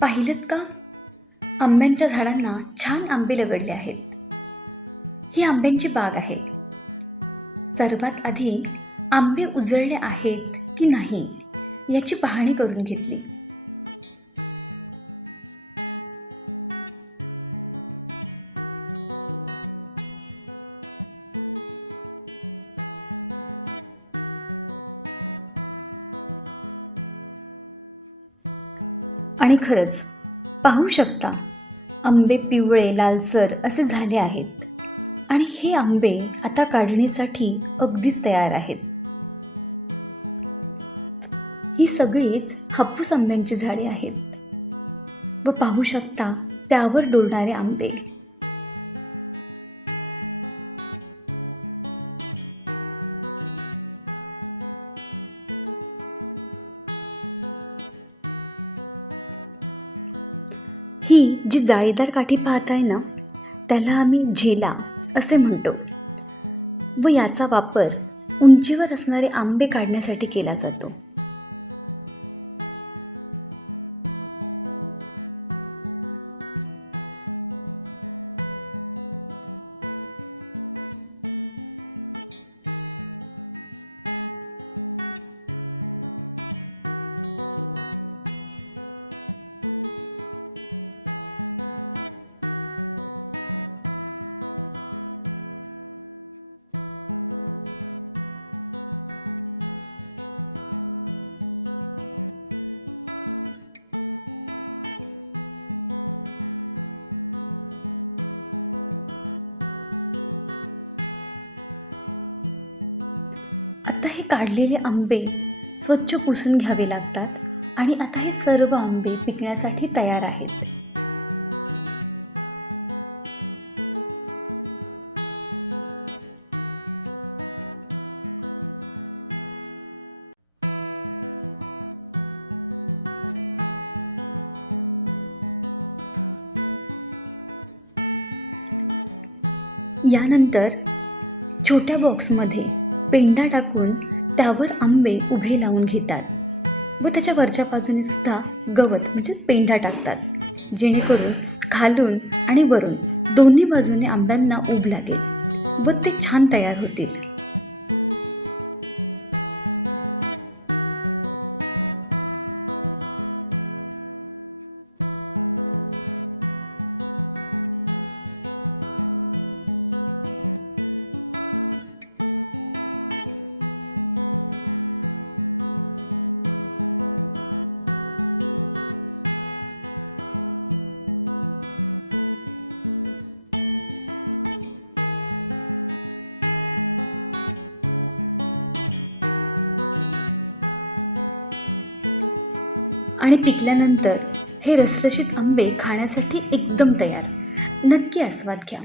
पाहिलंत का? आंब्यांच्या झाडांना छान आंबे लगडले आहेत. ही आंब्यांची बाग आहे. सर्वात आधी आंबे उजळले आहेत की नाही याची पाहणी करून घेतली. आणि खरंच पाहू शकता, आंबे पिवळे लालसर असे झाले आहेत आणि हे आंबे आता काढणीसाठी अगदीच तयार आहेत. ही सगळीच हापूस आंब्यांची झाडे आहेत व पाहू शकता त्यावर डोलणारे आंबे. ही जी जाळीदार काठी पाहताय ना, त्याला आम्ही झेला असे म्हणतो व याचा वापर उंचीवर असणारे आंबे काढण्यासाठी केला जातो. आता हे काढलेले आंबे स्वच्छ पुसून घ्यावे लागतात आणि आता हे सर्व आंबे पिकण्यासाठी तयार आहेत. यानंतर छोट्या बॉक्समध्ये पेंडा टाकून त्यावर आंबे उभे लावून घेतात व त्याच्या वरच्या बाजूने सुद्धा गवत म्हणजे पेंडा टाकतात, जेणेकरून खालून आणि वरून दोन्ही बाजूने आंब्यांना ऊब लागेल व ते छान तयार होतील. आणि पिकल्यानंतर हे रसरशीत आंबे खाण्यासाठी एकदम तयार. नक्की आस्वाद घ्या.